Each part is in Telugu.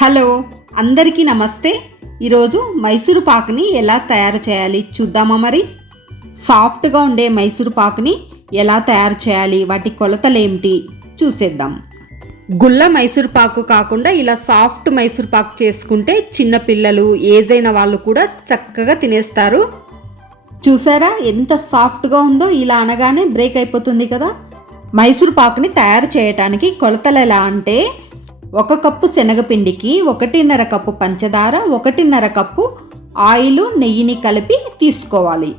హలో అందరికీ నమస్తే. ఈరోజు మైసూరు పాకుని ఎలా తయారు చేయాలి చూద్దామా? మరి సాఫ్ట్గా ఉండే మైసూరు పాకుని ఎలా తయారు చేయాలి, వాటి కొలతలు ఏమిటి చూసేద్దాం. గుల్ల మైసూరు పాకు కాకుండా ఇలా సాఫ్ట్ మైసూరు పాకు చేసుకుంటే చిన్నపిల్లలు, ఏజ్ అయిన వాళ్ళు కూడా చక్కగా తినేస్తారు. చూసారా ఎంత సాఫ్ట్గా ఉందో? ఇలా అనగానే బ్రేక్ అయిపోతుంది కదా. మైసూరు పాకుని తయారు చేయడానికి కొలతలు ఎలా అంటే 1 కప్పు శనగపిండికి 1.5 కప్పు పంచదార, 1.5 కప్పు ఆయిల్, నెయ్యిని కలిపి తీసుకోవాలి.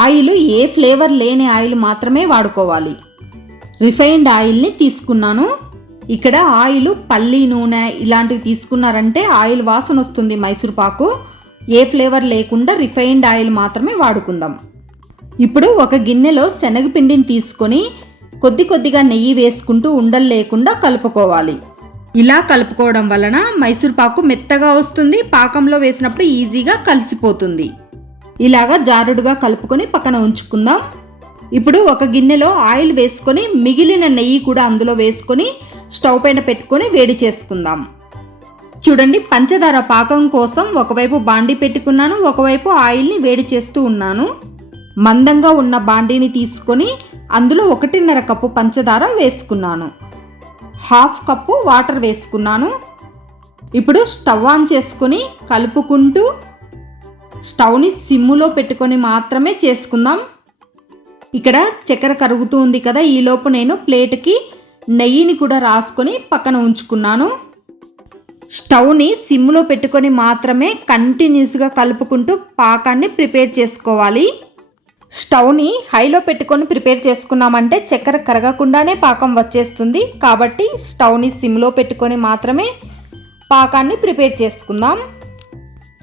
ఆయిల్ ఏ ఫ్లేవర్ లేని ఆయిల్ మాత్రమే వాడుకోవాలి. రిఫైన్డ్ ఆయిల్ని తీసుకున్నాను. ఇక్కడ ఆయిల్ పల్లి నూనె ఇలాంటివి తీసుకున్నారంటే ఆయిల్ వాసన వస్తుంది మైసూరు పాకు. ఏ ఫ్లేవర్ లేకుండా రిఫైన్డ్ ఆయిల్ మాత్రమే వాడుకుందాం. ఇప్పుడు ఒక గిన్నెలో శనగపిండిని తీసుకొని కొద్దిగా నెయ్యి వేసుకుంటూ ఉండలు లేకుండా కలుపుకోవాలి. ఇలా కలుపుకోవడం వలన మైసూరు పాకు మెత్తగా వస్తుంది, పాకంలో వేసినప్పుడు ఈజీగా కలిసిపోతుంది. ఇలాగా జారుడుగా కలుపుకొని పక్కన ఉంచుకుందాం. ఇప్పుడు ఒక గిన్నెలో ఆయిల్ వేసుకొని మిగిలిన నెయ్యి కూడా అందులో వేసుకొని స్టవ్ పైన పెట్టుకొని వేడి చేసుకుందాం. చూడండి, పంచదార పాకం కోసం ఒకవైపు బాండీ పెట్టుకున్నాను, ఒకవైపు ఆయిల్ని వేడి చేస్తూ ఉన్నాను. మందంగా ఉన్న బాండీని తీసుకొని అందులో 1.5 కప్పు పంచదార వేసుకున్నాను. 1/2 కప్పు వాటర్ వేసుకున్నాను. ఇప్పుడు స్టవ్ ఆన్ చేసుకొని కలుపుకుంటూ స్టవ్ని సిమ్ములో పెట్టుకొని మాత్రమే చేసుకుందాం. ఇక్కడ చక్కెర కరుగుతూ ఉంది కదా, ఈలోపు నేను ప్లేట్కి నెయ్యిని కూడా రాసుకొని పక్కన ఉంచుకున్నాను. స్టవ్ని సిమ్లో పెట్టుకొని మాత్రమే కంటిన్యూస్గా కలుపుకుంటూ పాకాన్ని ప్రిపేర్ చేసుకోవాలి. స్టవ్ని హైలో పెట్టుకొని ప్రిపేర్ చేసుకున్నామంటే చక్కెర కరగకుండానే పాకం వచ్చేస్తుంది. కాబట్టి స్టవ్ని సిమ్లో పెట్టుకొని మాత్రమే పాకాన్ని ప్రిపేర్ చేసుకుందాం.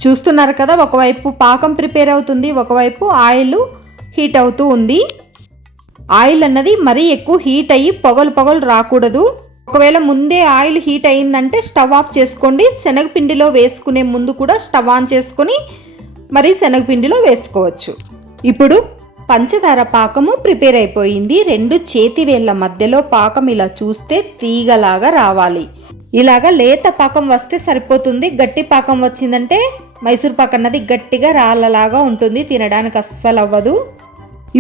చూస్తున్నారు కదా, ఒకవైపు పాకం ప్రిపేర్ అవుతుంది, ఒకవైపు ఆయిల్ హీట్ అవుతూ ఉంది. ఆయిల్ అన్నది మరీ ఎక్కువ హీట్ అయ్యి పొగలు రాకూడదు. ఒకవేళ ముందే ఆయిల్ హీట్ అయిందంటే స్టవ్ ఆఫ్ చేసుకోండి. శనగపిండిలో వేసుకునే ముందు కూడా స్టవ్ ఆన్ చేసుకొని మరి శనగపిండిలో వేసుకోవచ్చు. ఇప్పుడు పంచదార పాకము ప్రిపేర్ అయిపోయింది. 2 చేతి వేళ్ళ మధ్యలో పాకం ఇలా చూస్తే తీగలాగా రావాలి. ఇలాగా లేత పాకం వస్తే సరిపోతుంది. గట్టి పాకం వచ్చిందంటే మైసూర్ పాక్ అన్నది గట్టిగా రాళ్ళలాగా ఉంటుంది, తినడానికి అస్సలు అవ్వదు.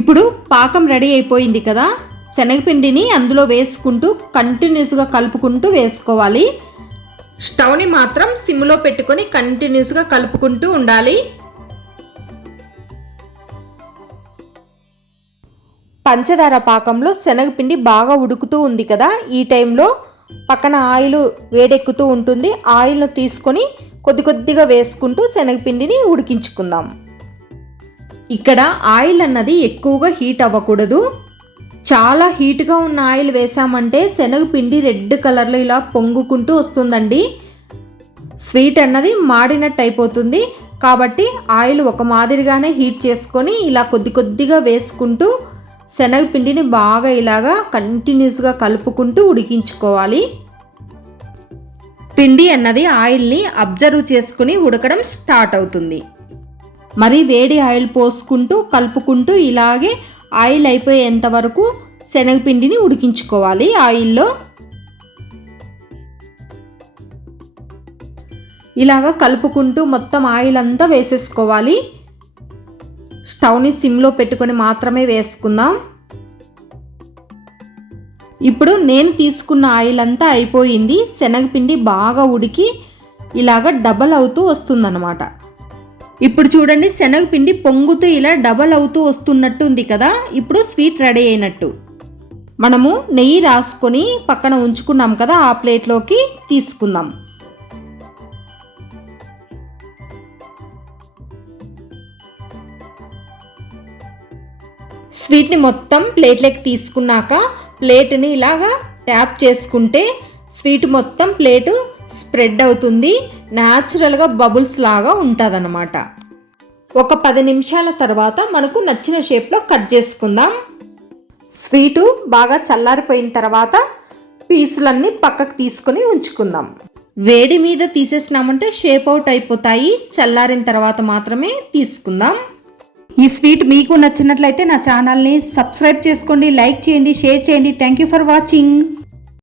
ఇప్పుడు పాకం రెడీ అయిపోయింది కదా, శనగపిండిని అందులో వేసుకుంటూ కంటిన్యూస్గా కలుపుకుంటూ వేసుకోవాలి. స్టవ్ని మాత్రం సిమ్లో పెట్టుకొని కంటిన్యూస్గా కలుపుకుంటూ ఉండాలి. పంచదార పాకంలో శనగపిండి బాగా ఉడుకుతూ ఉంది కదా, ఈ టైంలో పక్కన ఆయిల్ వేడెక్కుతూ ఉంటుంది. ఆయిల్ను తీసుకొని కొద్దిగా వేసుకుంటూ శనగపిండిని ఉడికించుకుందాం. ఇక్కడ ఆయిల్ అన్నది ఎక్కువగా హీట్ అవ్వకూడదు. చాలా హీట్గా ఉన్న ఆయిల్ వేసామంటే శనగపిండి రెడ్ కలర్లో ఇలా పొంగుకుంటూ వస్తుందండి. స్వీట్ అన్నది మాడినట్టు అయిపోతుంది. కాబట్టి ఆయిల్ ఒక మాదిరిగానే హీట్ చేసుకొని ఇలా కొద్దిగా వేసుకుంటూ శనగపిండిని బాగా ఇలాగా కంటిన్యూస్గా కలుపుకుంటూ ఉడికించుకోవాలి. పిండి అన్నది ఆయిల్ని అబ్జర్వ్ చేసుకుని ఉడకడం స్టార్ట్ అవుతుంది. మరి వేడి ఆయిల్ పోసుకుంటూ కలుపుకుంటూ ఇలాగే ఆయిల్ అయిపోయేంత వరకు శనగపిండిని ఉడికించుకోవాలి ఆయిల్లో. ఇలాగా కలుపుకుంటూ మొత్తం ఆయిల్ అంతా వేసేసుకోవాలి. స్టవ్ని సిమ్లో పెట్టుకొని మాత్రమే వేసుకుందాం. ఇప్పుడు నేను తీసుకున్న ఆయిల్ అంతా అయిపోయింది. శనగపిండి బాగా ఉడికి ఇలాగ డబల్ అవుతూ వస్తుందన్నమాట. ఇప్పుడు చూడండి, శనగపిండి పొంగుతూ ఇలా డబల్ అవుతూ వస్తున్నట్టు ఉంది కదా. ఇప్పుడు స్వీట్ రెడీ అయినట్టు. మనము నెయ్యి రాసుకొని పక్కన ఉంచుకున్నాం కదా, ఆ ప్లేట్లోకి తీసుకుందాం. స్వీట్ని మొత్తం ప్లేట్లోకి తీసుకున్నాక ప్లేట్ని ఇలాగా ట్యాప్ చేసుకుంటే స్వీట్ మొత్తం ప్లేటు స్ప్రెడ్ అవుతుంది. న్యాచురల్గా బబుల్స్ లాగా ఉంటుంది అన్నమాట. ఒక 10 నిమిషాల తర్వాత మనకు నచ్చిన షేప్లో కట్ చేసుకుందాం. స్వీటు బాగా చల్లారిపోయిన తర్వాత పీసులన్నీ పక్కకు తీసుకొని ఉంచుకుందాం. వేడి మీద తీసేసినామంటే షేప్ అవుట్ అయిపోతాయి. చల్లారిన తర్వాత మాత్రమే తీసుకుందాం. ఈ స్వీట్ మీకు నచ్చినట్లయితే నా ఛానల్ని సబ్స్క్రైబ్ చేసుకోండి, లైక్ చేయండి, షేర్ చేయండి. Thank you for watching.